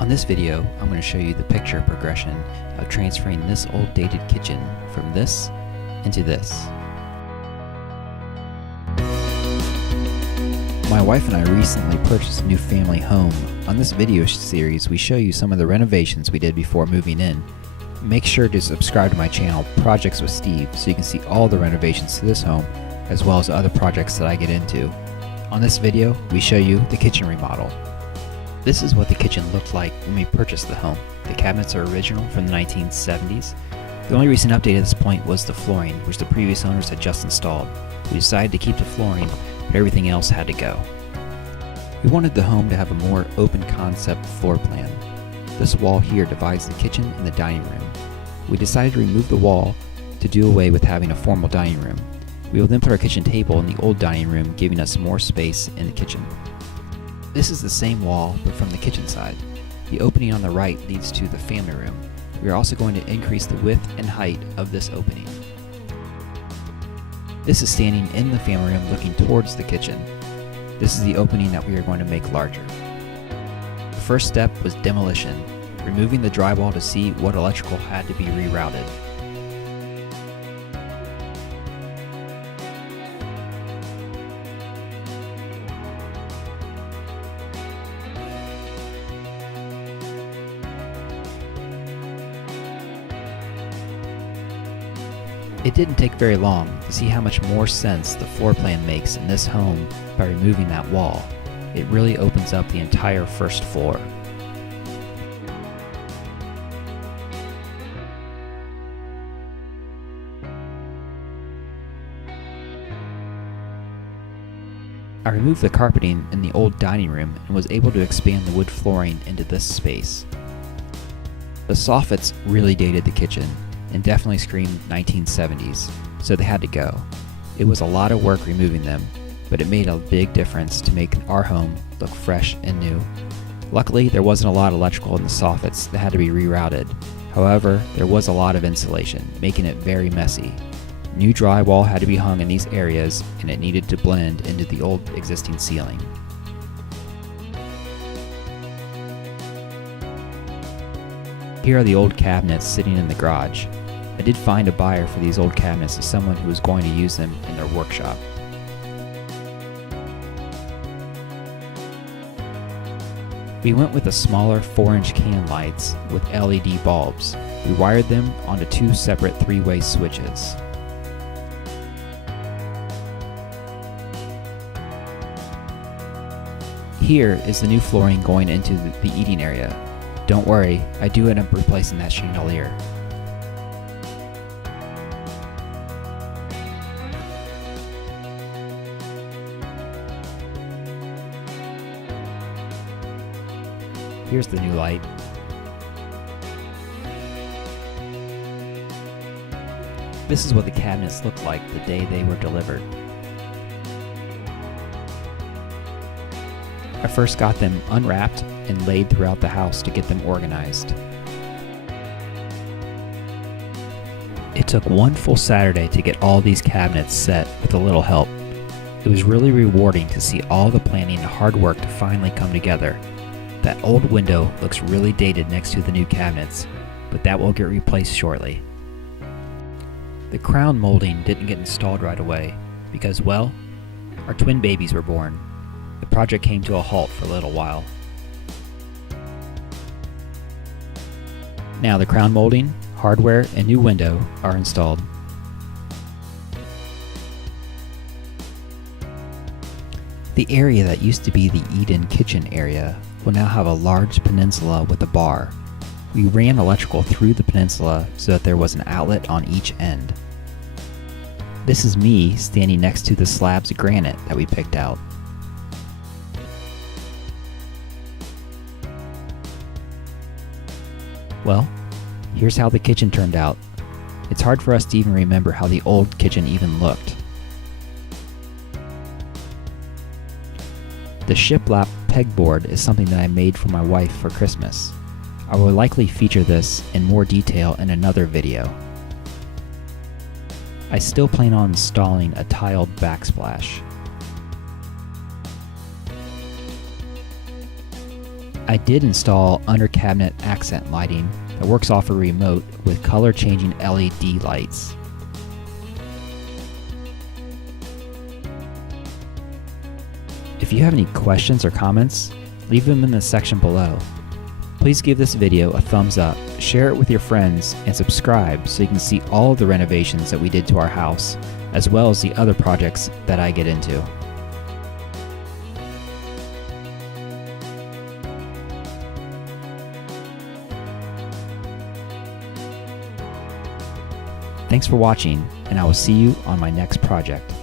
On this video, I'm going to show you the picture progression of transferring this old dated kitchen from this into this. My wife and I recently purchased a new family home. On this video series, we show you some of the renovations we did before moving in. Make sure to subscribe to my channel, Projects with Steve, so you can see all the renovations to this home, as well as other projects that I get into. On this video, we show you the kitchen remodel. This is what the kitchen looked like when we purchased the home. The cabinets are original from the 1970s. The only recent update at this point was the flooring, which the previous owners had just installed. We decided to keep the flooring, but everything else had to go. We wanted the home to have a more open concept floor plan. This wall here divides the kitchen and the dining room. We decided to remove the wall to do away with having a formal dining room. We will then put our kitchen table in the old dining room, giving us more space in the kitchen. This is the same wall, but from the kitchen side. The opening on the right leads to the family room. We are also going to increase the width and height of this opening. This is standing in the family room looking towards the kitchen. This is the opening that we are going to make larger. The first step was demolition, removing the drywall to see what electrical had to be rerouted. It didn't take very long to see how much more sense the floor plan makes in this home by removing that wall. It really opens up the entire first floor. I removed the carpeting in the old dining room and was able to expand the wood flooring into this space. The soffits really dated the kitchen and definitely screamed 1970s, so they had to go. It was a lot of work removing them, but it made a big difference to make our home look fresh and new. Luckily, there wasn't a lot of electrical in the soffits that had to be rerouted. However, there was a lot of insulation, making it very messy. New drywall had to be hung in these areas, and it needed to blend into the old existing ceiling. Here are the old cabinets sitting in the garage. I did find a buyer for these old cabinets as someone who was going to use them in their workshop. We went with the smaller 4-inch can lights with LED bulbs. We wired them onto 2 separate 3-way switches. Here is the new flooring going into the eating area. Don't worry, I do end up replacing that chandelier. Here's the new light. This is what the cabinets looked like the day they were delivered. I first got them unwrapped and laid throughout the house to get them organized. It took one full Saturday to get all these cabinets set with a little help. It was really rewarding to see all the planning and hard work to finally come together. That old window looks really dated next to the new cabinets, but that will get replaced shortly. The crown molding didn't get installed right away because, well, our twin babies were born. The project came to a halt for a little while. Now the crown molding, hardware, and new window are installed. The area that used to be the eat-in kitchen area will now have a large peninsula with a bar. We ran electrical through the peninsula so that there was an outlet on each end. This is me standing next to the slabs of granite that we picked out. Well, here's how the kitchen turned out. It's hard for us to even remember how the old kitchen even looked. The shiplap pegboard is something that I made for my wife for Christmas. I will likely feature this in more detail in another video. I still plan on installing a tiled backsplash. I did install under cabinet accent lighting that works off a remote with color changing LED lights. If you have any questions or comments, leave them in the section below. Please give this video a thumbs up, share it with your friends, and subscribe so you can see all of the renovations that we did to our house, as well as the other projects that I get into. Thanks for watching, and I will see you on my next project.